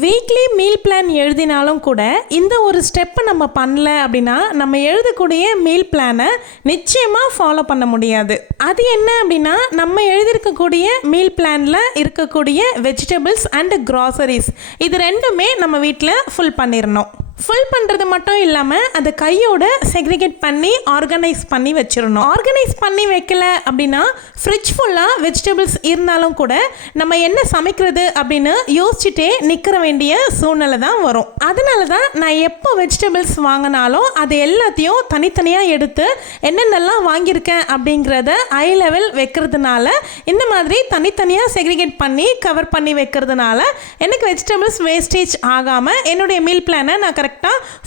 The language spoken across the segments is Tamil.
வீக்லி மீல் பிளான் எழுதினாலும் கூட இந்த ஒரு ஸ்டெப்பை நம்ம பண்ணல அப்படின்னா நம்ம எழுதக்கூடிய மீல் பிளானை நிச்சயமாக ஃபாலோ பண்ண முடியாது. அது என்ன அப்படின்னா, நம்ம எழுதியிருக்கக்கூடிய மீல் பிளானில் இருக்கக்கூடிய வெஜிடபிள்ஸ் அண்ட் க்ராசரிஸ் இது ரெண்டுமே நம்ம வீட்டில் ஃபுல் பண்ணிடணும். ஃபுல் பண்ணுறது மட்டும் இல்லாமல் அதை கையோட செக்ரிகேட் பண்ணி ஆர்கனைஸ் பண்ணி வச்சிடணும். ஆர்கனைஸ் பண்ணி வைக்கல அப்படின்னா ஃப்ரிட்ஜ் ஃபுல்லாக வெஜிடபிள்ஸ் இருந்தாலும் கூட நம்ம என்ன சமைக்கிறது அப்படின்னு யோசிச்சுட்டே நிற்கிற வேண்டிய சூழ்நிலை தான் வரும். அதனால தான் நான் எப்போ வெஜிடபிள்ஸ் வாங்கினாலும் அது எல்லாத்தையும் தனித்தனியாக எடுத்து என்னென்னலாம் வாங்கியிருக்கேன் அப்படிங்கிறத ஐ லெவல் வைக்கிறதுனால, இந்த மாதிரி தனித்தனியாக செக்ரிகேட் பண்ணி கவர் பண்ணி வைக்கிறதுனால எனக்கு வெஜிடபிள்ஸ் வேஸ்டேஜ் ஆகாமல் என்னுடைய மீல் பிளானை நான் கரெக்டாக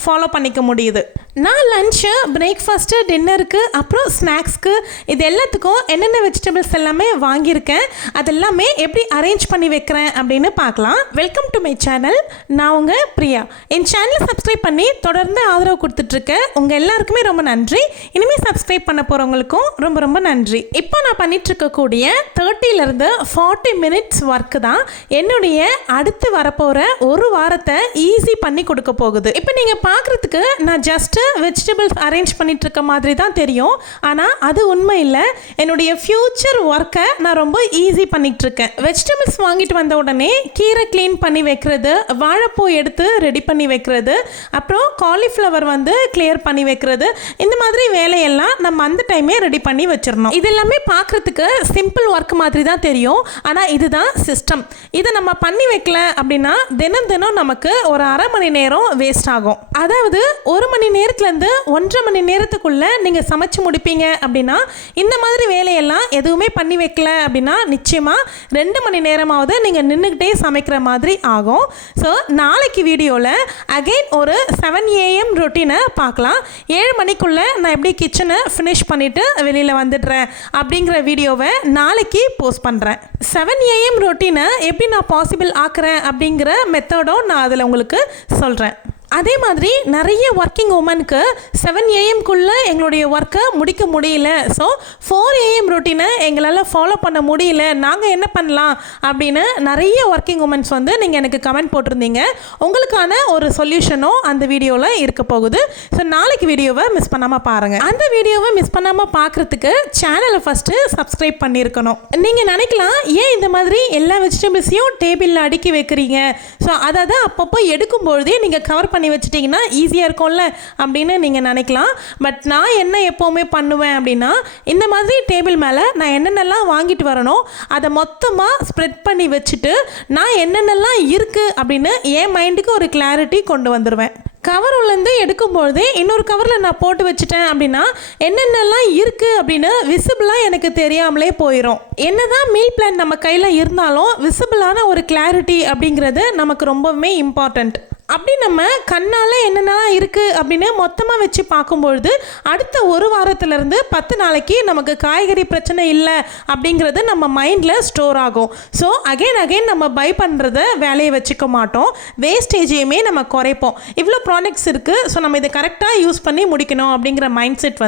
ஃபாலோ பண்ணிக்க முடியுது. நான் லஞ்சு, பிரேக்ஃபாஸ்ட்டு, டின்னருக்கு, அப்புறம் ஸ்நாக்ஸ்க்கு இது எல்லாத்துக்கும் என்னென்ன வெஜிடபிள்ஸ் எல்லாமே வாங்கியிருக்கேன், அதெல்லாமே எப்படி அரேஞ்ச் பண்ணி வைக்கிறேன் அப்படின்னு பார்க்கலாம். Welcome to my channel. நான் உங்கள் பிரியா. என் சேனலை சப்ஸ்கிரைப் பண்ணி தொடர்ந்து ஆதரவு கொடுத்துட்ருக்கேன். உங்கள் எல்லாருக்குமே ரொம்ப நன்றி. இனிமேல் சப்ஸ்கிரைப் பண்ண போகிறவங்களுக்கும் ரொம்ப ரொம்ப நன்றி. இப்போ நான் பண்ணிகிட்ருக்கக்கூடிய 30லேருந்து 40 மினிட்ஸ் ஒர்க்கு தான் என்னுடைய அடுத்து வரப்போகிற ஒரு வாரத்தை ஈஸி பண்ணி கொடுக்க போகுது. இப்போ நீங்கள் பார்க்குறதுக்கு நான் ஜஸ்ட்டு வெஜிடபிள்ஸ் அரேஞ்ச் பண்ணிட்டு இருக்க மாதிரி தான் தெரியும். ஆனால் அது உண்மை இல்லை. என்னுடைய ஃப்யூச்சர் ஒர்க்கை நான் ரொம்ப ஈஸி பண்ணிகிட்டு இருக்கேன். வெஜிடபிள்ஸ் வாங்கிட்டு வந்த உடனே கீரை க்ளீன் பண்ணி வைக்கிறது, வாழைப்பூ எடுத்து ரெடி பண்ணி வைக்கிறது, அப்புறம் காலிஃப்ளவர் கிளியர் பண்ணி வைக்கிறது, இந்த மாதிரி வேலையெல்லாம் நம்ம அந்த டைமே ரெடி பண்ணி வச்சிடணும். இது எல்லாமே பார்க்குறதுக்கு சிம்பிள் ஒர்க் மாதிரி தான் தெரியும். ஆனால் இதுதான் சிஸ்டம். இதை நம்ம பண்ணி வைக்கல அப்படின்னா தினம் தினம் நமக்கு ஒரு அரை மணி நேரம் வேஸ்ட் ஆகும். அதாவது 1 மணி நேரத்துலேருந்து 1.5 மணி நேரத்துக்குள்ளே நீங்கள் சமைச்சு முடிப்பீங்க அப்படின்னா, இந்த மாதிரி வேலையெல்லாம் எதுவுமே பண்ணி வைக்கல அப்படின்னா நிச்சயமாக 2 மணி நேரமாவது நீங்கள் நின்றுக்கிட்டே சமைக்கிற மாதிரி ஆகும். ஸோ நாளைக்கு வீடியோவில் அகெயின் ஒரு 7 AM ரொட்டீனை பார்க்கலாம். 7 மணிக்குள்ளே நான் எப்படி கிச்சனை ஃபினிஷ் பண்ணிவிட்டு வெளியில் வந்துடுறேன் அப்படிங்கிற வீடியோவை நாளைக்கு போஸ்ட் பண்ணுறேன். 7 AM ரொட்டீனை எப்படி நான் பாசிபிள் ஆக்குறேன் அப்படிங்கிற மெத்தடும் நான் அதில் உங்களுக்கு சொல்கிறேன். அதே மாதிரி நிறைய ஒர்க்கிங் உமனுக்கு 7 AMக்குள்ளே எங்களுடைய ஒர்க்கை முடிக்க முடியல. ஸோ 4 AM ரொட்டீனை எங்களால் ஃபாலோ பண்ண முடியல, நாங்கள் என்ன பண்ணலாம் அப்படின்னு நிறைய ஒர்க்கிங் உமன்ஸ் நீங்கள் எனக்கு கமெண்ட் போட்டிருந்தீங்க. உங்களுக்கான ஒரு சொல்யூஷனும் அந்த வீடியோவில் இருக்க போகுது. ஸோ நாளைக்கு வீடியோவை மிஸ் பண்ணாமல் பாருங்கள். அந்த வீடியோவை மிஸ் பண்ணாமல் பார்க்குறதுக்கு சேனலை ஃபஸ்ட்டு சப்ஸ்கிரைப் பண்ணியிருக்கணும். நீங்கள் நினைக்கலாம், ஏன் இந்த மாதிரி எல்லா வெஜிடபிள்ஸையும் டேபிளில் அடுக்கி வைக்கிறீங்க, ஸோ அதை அப்பப்போ எடுக்கும்பொழுதே நீங்கள் கவர் பண்ணி வச்சிட்டிங்கன்னா ஈஸியாக இருக்கும்ல அப்படின்னு நீங்கள் நினைக்கலாம். பட் நான் என்ன எப்போவுமே பண்ணுவேன் அப்படின்னா, இந்த மாதிரி டேபிள் மேலே நான் என்னென்னலாம் வாங்கிட்டு வரணும் அதை மொத்தமாக ஸ்ப்ரெட் பண்ணி வச்சுட்டு நான் என்னென்னலாம் இருக்குது அப்படின்னு என் மைண்டுக்கு ஒரு கிளாரிட்டி கொண்டு வந்துடுவேன். கவர் உள்ளேருந்து எடுக்கும்பொழுதே இன்னொரு கவரில் நான் போட்டு வச்சுட்டேன் அப்படின்னா என்னென்னலாம் இருக்குது அப்படின்னு விசிபிளாக எனக்கு தெரியாமலே போயிடும். என்னதான் மீல் பிளான் நம்ம கையில் இருந்தாலும் விசிபிளான ஒரு கிளாரிட்டி அப்படிங்கிறது நமக்கு ரொம்பவுமே இம்பார்ட்டண்ட். அப்படி நம்ம கண்ணால் என்னென்னலாம் இருக்குது அப்படின்னு மொத்தமாக வச்சு பார்க்கும்பொழுது அடுத்த ஒரு வாரத்திலேருந்து 10 நாளைக்கு நமக்கு காய்கறி பிரச்சனை இல்லை அப்படிங்கிறது நம்ம மைண்டில் ஸ்டோர் ஆகும். ஸோ அகெயின் நம்ம பை பண்ணுறத வேலையை வச்சுக்க மாட்டோம், வேஸ்டேஜையுமே நம்ம குறைப்போம். இவ்வளோ ப்ராடக்ட்ஸ் இருக்குது, ஸோ நம்ம இதை கரெக்டாக யூஸ் பண்ணி முடிக்கணும் அப்படிங்கிற மைண்ட் செட்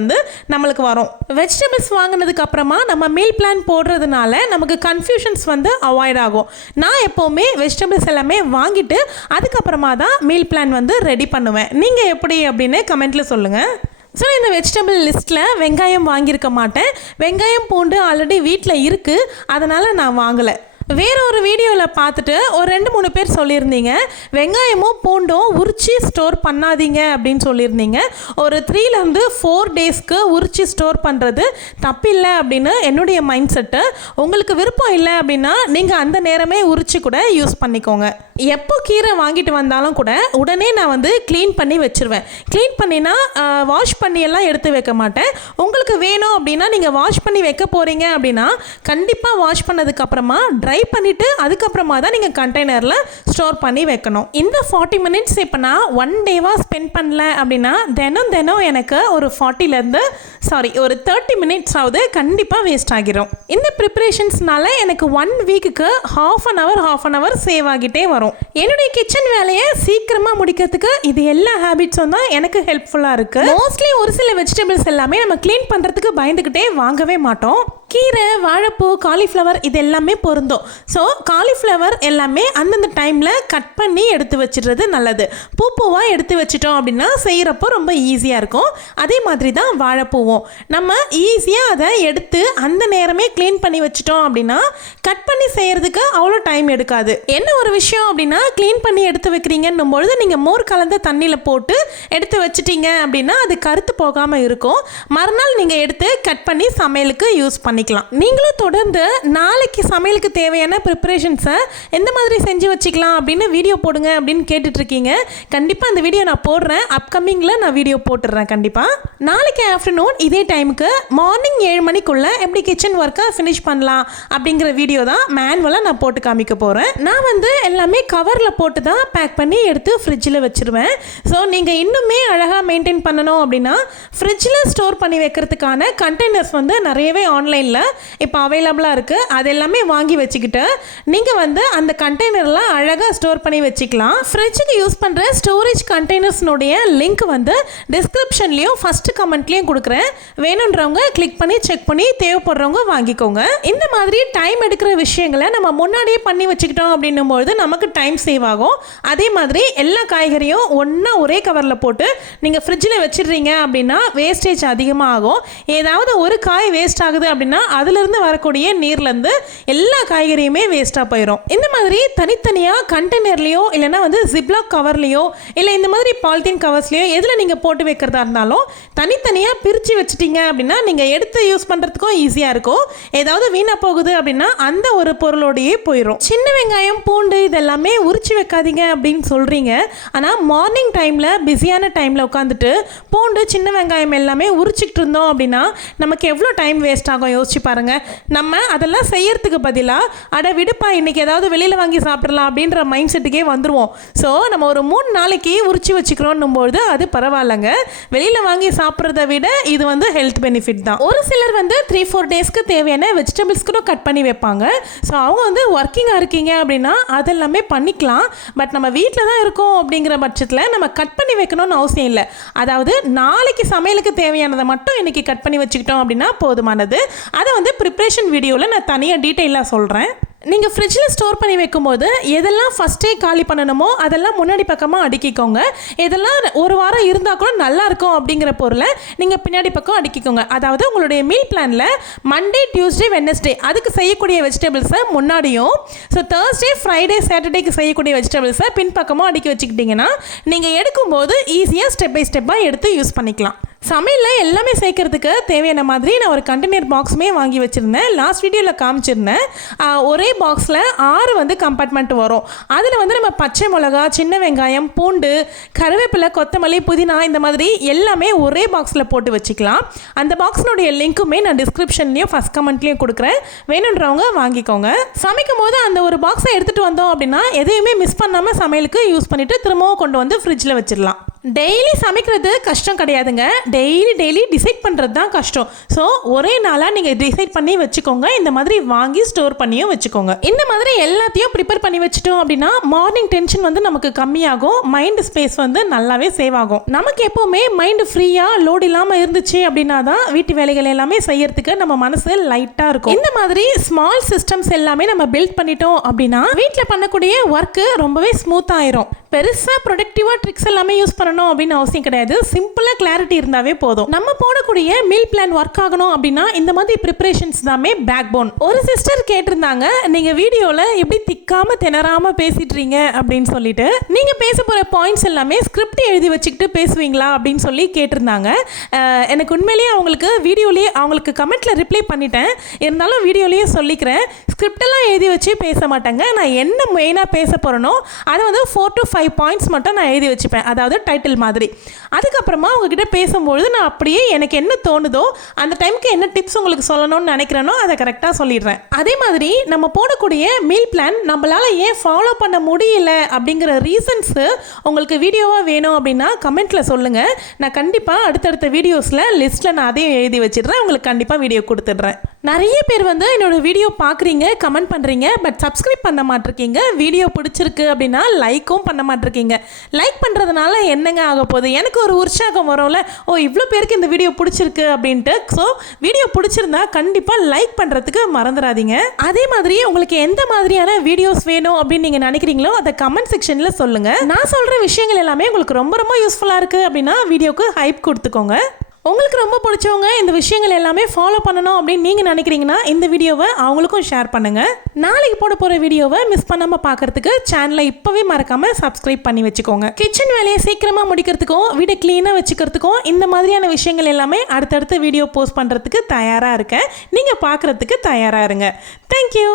நம்மளுக்கு வரும். வெஜிடபிள்ஸ் வாங்கினதுக்கு அப்புறமா நம்ம மீல் பிளான் போடுறதுனால நமக்கு கன்ஃபியூஷன்ஸ் அவாய்ட் ஆகும். நான் எப்போவுமே வெஜிடபிள்ஸ் எல்லாமே வாங்கிட்டு அதுக்கப்புறமா தான் மீல் பிளான் ரெடி பண்ணுவேன். நீங்கள் எப்படி அப்படின்னு கமெண்ட்டில் சொல்லுங்கள். ஸோ இந்த வெஜிடபிள் லிஸ்ட்டில் வெங்காயம் வாங்கியிருக்க மாட்டேன். வெங்காயம், பூண்டு ஆல்ரெடி வீட்டில் இருக்குது, அதனால் நான் வாங்கலை. வேற ஒரு வீடியோவில் பார்த்துட்டு ஒரு 2-3 பேர் சொல்லியிருந்தீங்க, வெங்காயமும் பூண்டும் உரிச்சு ஸ்டோர் பண்ணாதீங்க அப்படின்னு சொல்லியிருந்தீங்க. ஒரு 3லேருந்து 4 டேஸ்க்கு உரிச்சு ஸ்டோர் பண்ணுறது தப்பில்லை அப்படின்னு என்னுடைய மைண்ட் செட்டு. உங்களுக்கு விருப்பம் இல்லை அப்படின்னா நீங்கள் அந்த நேரமே உரிச்சு கூட யூஸ் பண்ணிக்கோங்க. எப்போ கீரை வாங்கிட்டு வந்தாலும் கூட உடனே நான் க்ளீன் பண்ணி வச்சுருவேன். க்ளீன் பண்ணினா வாஷ் பண்ணியெல்லாம் எடுத்து வைக்க மாட்டேன். உங்களுக்கு வேணும் அப்படின்னா நீங்கள் வாஷ் பண்ணி வைக்க போகிறீங்க அப்படின்னா கண்டிப்பாக வாஷ் பண்ணதுக்கப்புறமா ட்ரை பண்ணிவிட்டு அதுக்கப்புறமா தான் நீங்கள் கண்டெய்னரில் ஸ்டோர் பண்ணி வைக்கணும். இந்த 40 மினிட்ஸ் இப்போ நான் 1 டேவாக ஸ்பெண்ட் பண்ணல அப்படின்னா தினம் எனக்கு ஒரு 30 மினிட்ஸ் ஆகுது கண்டிப்பாக வேஸ்ட் ஆகிரும். இந்த ப்ரிப்பரேஷன்ஸ்னால எனக்கு 1 வீக்குக்கு half an hour சேவ் ஆகிட்டே வரும். என்னுடைய கிச்சன் வேலையை சீக்கிரமாக முடிக்கிறதுக்கு இது எல்லா ஹேபிட்ஸும் தான் எனக்கு ஹெல்ப்ஃபுல்லாக இருக்குது. மோஸ்ட்லி ஒரு சில வெஜிடபிள்ஸ் எல்லாமே நம்ம க்ளீன் பண்ணுறதுக்கு பயந்துக்கிட்டே வாங்கவே மாட்டோம். கீரை, வாழைப்பூ, காலிஃப்ளவர் இது எல்லாமே பொருந்தும். ஸோ காலிஃப்ளவர் எல்லாமே அந்தந்த டைமில் கட் பண்ணி எடுத்து வச்சிடுறது நல்லது. பூவாக எடுத்து வச்சிட்டோம் அப்படின்னா செய்கிறப்போ ரொம்ப ஈஸியாக இருக்கும். அதே மாதிரி தான் வாழைப்பூவும் நம்ம ஈஸியாக அதை எடுத்து அந்த நேரமே க்ளீன் பண்ணி வச்சிட்டோம் அப்படின்னா கட் பண்ணி செய்கிறதுக்கு அவ்வளோ டைம் எடுக்காது. என்ன ஒரு விஷயம் அப்படின்னா க்ளீன் பண்ணி எடுத்து வைக்கிறீங்கன்னும் பொழுது நீங்கள் மோர் கலந்த தண்ணியில் போட்டு எடுத்து வச்சிட்டீங்க அப்படின்னா அது கருத்து போகாமல் இருக்கும். மறுநாள் நீங்கள் எடுத்து கட் பண்ணி சமையலுக்கு யூஸ் பண்ணிக்கலாம். நீங்களும் தொடர்ந்து நாளைக்கு சமையலுக்கு தேவையான ப்ரிப்பரேஷன்ஸை எந்த மாதிரி செஞ்சு வச்சுக்கலாம் அப்படின்னு வீடியோ போடுங்க அப்படின்னு கேட்டுட்டு இருக்கீங்க. கண்டிப்பாக அந்த வீடியோ நான் போடுறேன். அப்கமிங்கில் நான் வீடியோ போட்டுடுறேன். கண்டிப்பாக நாளைக்கு ஆஃப்டர்நூன் இதே டைமுக்கு மார்னிங் 7 மணிக்குள்ளே எப்படி கிச்சன் ஒர்க்கை ஃபினிஷ் பண்ணலாம் அப்படிங்கிற வீடியோ தான் மேனுவலாக நான் போட்டு காமிக்க போகிறேன். நான் வந்து எல்லாமே கவரில் போட்டு தான் பேக் பண்ணி எடுத்து ஃப்ரிட்ஜில் வச்சுருவேன். ஸோ நீங்கள் இன்னுமே அழகாக மெயின்டைன் பண்ணணும் அப்படின்னா ஃப்ரிட்ஜில் ஸ்டோர் பண்ணி வைக்கிறதுக்கான கண்டெய்னர்ஸ் வந்து நிறையவே ஆன்லைனில் இப்போ அவைலபிளாக இருக்குது. அது எல்லாமே வாங்கி வச்சுக்கிட்டு நீங்கள் வந்து அந்த கண்டெய்னரில் அழகாக ஸ்டோர் பண்ணி வச்சுக்கலாம். ஃப்ரிட்ஜுக்கு யூஸ் பண்ணுற ஸ்டோரேஜ் கண்டெய்னர்ஸ்னுடைய லிங்க் வந்து டிஸ்கிரிப்ஷன்லேயும் ஃபஸ்ட்டு கமெண்ட்லேயும் கொடுக்குறேன். வேணுன்றவங்க கிளிக் பண்ணி செக் பண்ணி தேவைப்படுறவங்க வாங்கிக்கோங்க. இந்த மாதிரி டைம் எடுக்கிற விஷயங்களை நம்ம முன்னாடியே பண்ணி வச்சுக்கிட்டோம் அப்படின்னும்போது நமக்கு டைம் சேவ் ஆகும். அதே மாதிரி எல்லா காய்கறியும் ஒன்றா ஒரே கவரில் போட்டு நீங்கள் ஃப்ரிட்ஜில் வச்சிடுறீங்க அப்படின்னா வேஸ்டேஜ் அதிகமாக ஆகும். ஏதாவது ஒரு காய் வேஸ்ட் ஆகுது அப்படின்னா அதிலிருந்து வரக்கூடிய நீர்லேருந்து எல்லா காய்கறியுமே வேஸ்ட்டாக போயிடும். இந்த மாதிரி தனித்தனியாக கண்டெய்னர்லையோ இல்லைனா வந்து ஜிப்லாக் கவர்லையோ இல்லை இந்த மாதிரி பாலித்தீன் கவர்ஸ்லையோ எதில் நீங்கள் போட்டு வைக்கிறதா இருந்தாலும் தனித்தனியாக பிரித்து வச்சுட்டீங்க அப்படின்னா நீங்கள் எடுத்து யூஸ் பண்ணுறதுக்கும் ஈஸியாக இருக்கும். ஏதாவது வீணாக போகுது அப்படின்னா அந்த ஒரு பொருளோடையே போயிடும். சின்ன வெங்காயம், பூண்டு இதெல்லாமே உரிச்சு வைக்காதீங்க அப்படின்னு சொல்கிறீங்க. ஆனால் மார்னிங் டைமில் பிஸியான டைமில் உட்காந்துட்டு பூண்டு, சின்ன வெங்காயம் எல்லாமே உரிச்சிக்கிட்டு இருந்தோம் அப்படின்னா நமக்கு எவ்வளோ டைம் வேஸ்ட் ஆகும் யோசிச்சு பாருங்க. நம்ம அதெல்லாம் செய்யறதுக்கு பதிலாக அட விடுப்பா இன்னைக்கு ஏதாவது வெளியில் வாங்கி சாப்பிடலாம் அப்படின்ற மைண்ட் செட்டுக்கே வந்துடுவோம். ஸோ நம்ம ஒரு 3 நாளைக்கு உரிச்சு வச்சுக்கிறோன்னும்போது அது பரவாயில்லைங்க. வெளியில் வாங்கி சாப்பிட்றத விட இது வந்து ஹெல்த் பெனிஃபிட் தான். ஒரு சிலர் வந்து 3-4 டேஸ்க்கு தேவையான வெஜிடபிள்ஸ் கூட கட் பண்ணி வைப்பாங்க. ஸோ அவங்க வந்து ஒர்க்கிங்காக இருக்கீங்க அப்படின்னா அதெல்லாமே பண்ணிக்கலாம். பட் நம்ம வீட்டில் தான் இருக்கோம் அப்படிங்கிற பட்சத்தில் நம்ம கட் பண்ணி வைக்கணும்னு அவசியம் இல்லை. அதாவது நாளைக்கு சமையலுக்கு தேவையானதை மட்டும் இன்னைக்கு கட் பண்ணி வச்சுக்கிட்டோம் அப்படின்னா போதுமானது. அதை வந்து ப்ரிப்ரேஷன் வீடியோவில் நான் தனியாக டீட்டெயிலாக சொல்கிறேன். நீங்கள் ஃப்ரிட்ஜில் ஸ்டோர் பண்ணி வைக்கும்போது எதெல்லாம் ஃபஸ்ட்டே காலி பண்ணணுமோ அதெல்லாம் முன்னாடி பக்கமாக அடுக்கிக்கோங்க. எதெல்லாம் ஒரு வாரம் இருந்தால் கூட நல்லாயிருக்கும் அப்படிங்கிற பொருளை நீங்கள் பின்னாடி பக்கம் அடுக்கிக்கோங்க. அதாவது உங்களுடைய மீல் பிளானில் மண்டே, டியூஸ்டே, வெட்னஸ்டே அதுக்கு செய்யக்கூடிய வெஜிடபிள்ஸை முன்னாடியும், ஸோ தேர்ஸ்டே, ஃப்ரைடே, சாட்டர்டேக்கு செய்யக்கூடிய வெஜிடபிள்ஸை பின்பக்கமாக அடுக்கி வச்சுக்கிட்டிங்கன்னா நீங்கள் எடுக்கும்போது ஈஸியாக ஸ்டெப் பை ஸ்டெப்பாக எடுத்து யூஸ் பண்ணிக்கலாம். சமையலில் எல்லாமே சேர்க்கறதுக்கு தேவையான மாதிரி நான் ஒரு கண்டெய்னர் பாக்ஸுமே வாங்கி வச்சுருந்தேன். லாஸ்ட் வீடியோவில் காமிச்சிருந்தேன். ஒரே பாக்ஸில் 6 வந்து கம்பார்ட்மெண்ட் வரும். அதில் வந்து நம்ம பச்சை மிளகா, சின்ன வெங்காயம், பூண்டு, கருவேப்பிலை, கொத்தமல்லி, புதினா இந்த மாதிரி எல்லாமே ஒரே பாக்ஸில் போட்டு வச்சுக்கலாம். அந்த பாக்ஸினுடைய லிங்க்குமே நான் டிஸ்கிரிப்ஷன்லேயும் ஃபஸ்ட் கமெண்ட்லேயும் கொடுக்குறேன். வேணுன்றவங்க வாங்கிக்கோங்க. சமைக்கும் போது அந்த ஒரு பாக்ஸை எடுத்துகிட்டு வந்தோம் அப்படின்னா எதையுமே மிஸ் பண்ணாமல் சமையலுக்கு யூஸ் பண்ணிவிட்டு திரும்பவும் கொண்டு வந்து ஃப்ரிட்ஜில் வச்சிடலாம். டெய்லி சமைக்கிறது கஷ்டம் கிடையாதுங்க. டெய்லி டிசைட் பண்ணுறது தான் கஷ்டம். ஸோ ஒரே நாளாக நீங்கள் டிசைட் பண்ணி வச்சுக்கோங்க. இந்த மாதிரி வாங்கி ஸ்டோர் பண்ணியும் வச்சுக்கோங்க. இந்த மாதிரி எல்லாத்தையும் ப்ரிப்பேர் பண்ணி வச்சுட்டோம் அப்படின்னா மார்னிங் டென்ஷன் வந்து நமக்கு கம்மியாகும். மைண்ட் ஸ்பேஸ் வந்து நல்லாவே சேவ் ஆகும். நமக்கு எப்போவுமே மைண்டு ஃப்ரீயாக லோடு இல்லாமல் இருந்துச்சு அப்படின்னா தான் வீட்டு வேலைகள் எல்லாமே செய்யறதுக்கு நம்ம மனசு லைட்டாக இருக்கும். இந்த மாதிரி ஸ்மால் சிஸ்டம்ஸ் எல்லாமே நம்ம பில்ட் பண்ணிட்டோம் அப்படின்னா வீட்டில் பண்ணக்கூடிய ஒர்க்கு ரொம்பவே ஸ்மூத் ஆயிரும். பெருசாக ப்ரொடக்டிவாக ட்ரிக்ஸ் எல்லாமே யூஸ் பண்ணணும் அப்படின்னு அவசியம் கிடையாது. சிம்பிளாக கிளாரிட்டி இருந்தாவே போதும். நம்ம போடக்கூடிய மீல் பிளான் ஒர்க் ஆகணும் அப்படின்னா இந்த மாதிரி ப்ரிப்பரேஷன்ஸ் தாமே பேக் போன். ஒரு சிஸ்டர் கேட்டிருந்தாங்க, நீங்கள் வீடியோவில் எப்படி திக்காமல் திணறாமல் பேசிட்டுறீங்க அப்படின்னு சொல்லிட்டு. நீங்கள் பேச போகிற பாயிண்ட்ஸ் எல்லாமே ஸ்கிரிப்ட் எழுதி வச்சுக்கிட்டு பேசுவீங்களா அப்படின்னு சொல்லி கேட்டிருந்தாங்க. எனக்கு உண்மையிலேயே அவங்களுக்கு வீடியோலேயே அவங்களுக்கு கமெண்ட்டில் ரிப்ளை பண்ணிட்டேன். இருந்தாலும் வீடியோலேயே சொல்லிக்கிறேன், ஸ்கிரிப்டெல்லாம் எழுதி வச்சு பேச மாட்டேங்க. நான் என்ன மெயினாக பேச போகிறேனோ அதை வந்து 4 to 5 பாயிண்ட்ஸ் மட்டும் நான் எழுதி வச்சுப்பேன். அதாவது டைட்டில் மாதிரி. அதுக்கப்புறமா உங்ககிட்ட பேசும்பொழுது நான் அப்படியே எனக்கு என்ன தோணுதோ அந்த டைமுக்கு என்ன டிப்ஸ் உங்களுக்கு சொல்லணும்னு நினைக்கிறேனோ அதை கரெக்டாக சொல்லிடுறேன். அதே மாதிரி நம்ம போடக்கூடிய மீல் பிளான் நம்மளால் ஏன் ஃபாலோ பண்ண முடியல அப்படிங்கிற ரீசன்ஸு உங்களுக்கு வீடியோவாக வேணும் அப்படின்னா கமெண்ட்டில் சொல்லுங்கள். நான் கண்டிப்பாக அடுத்தடுத்த வீடியோஸில் லிஸ்ட்டில் நான் அதையும் எழுதி வச்சிடுறேன். உங்களுக்கு கண்டிப்பாக வீடியோ கொடுத்துட்றேன். நிறைய பேர் வந்து என்னோட வீடியோ பார்க்குறீங்க, கமெண்ட் பண்ணுறீங்க, பட் சப்ஸ்கிரைப் பண்ண மாட்டிருக்கீங்க. வீடியோ பிடிச்சிருக்கு அப்படின்னா லைக்கும் பண்ண மாட்டிருக்கீங்க. லைக் பண்ணுறதுனால என்னங்க ஆக போகுது? எனக்கு ஒரு உற்சாகம் வரும்ல, ஓ இவ்வளோ பேருக்கு இந்த வீடியோ பிடிச்சிருக்கு அப்படின்ட்டு. ஸோ வீடியோ பிடிச்சிருந்தா கண்டிப்பாக லைக் பண்ணுறதுக்கு மறந்துடாதீங்க. அதே மாதிரி உங்களுக்கு எந்த மாதிரியான வீடியோஸ் வேணும் அப்படின்னு நீங்கள் நினைக்கிறீங்களோ அதை கமெண்ட் செக்ஷனில் சொல்லுங்கள். நான் சொல்கிற விஷயங்கள் எல்லாமே உங்களுக்கு ரொம்ப ரொம்ப யூஸ்ஃபுல்லாக இருக்குது அப்படின்னா வீடியோக்கு ஹைப் கொடுத்துக்கோங்க. உங்களுக்கு ரொம்ப பிடிச்சவங்க இந்த விஷயங்கள் எல்லாமே ஃபாலோ பண்ணணும் அப்படின்னு நீங்கள் நினைக்கிறீங்கன்னா இந்த வீடியோவை அவங்களுக்கும் ஷேர் பண்ணுங்கள். நாளைக்கு போட போகிற வீடியோவை மிஸ் பண்ணாமல் பார்க்கறதுக்கு சேனலை இப்போவே மறக்காமல் சப்ஸ்கிரைப் பண்ணி வச்சுக்கோங்க. கிச்சன் வேலையை சீக்கிரமாக முடிக்கிறதுக்கும் வீடை க்ளீனாக வச்சுக்கிறதுக்கும் இந்த மாதிரியான விஷயங்கள் எல்லாமே அடுத்தடுத்த வீடியோ போஸ்ட் பண்ணுறதுக்கு தயாராக இருக்கேன். நீங்கள் பார்க்குறதுக்கு தயாராக இருங்க. தேங்க்யூ.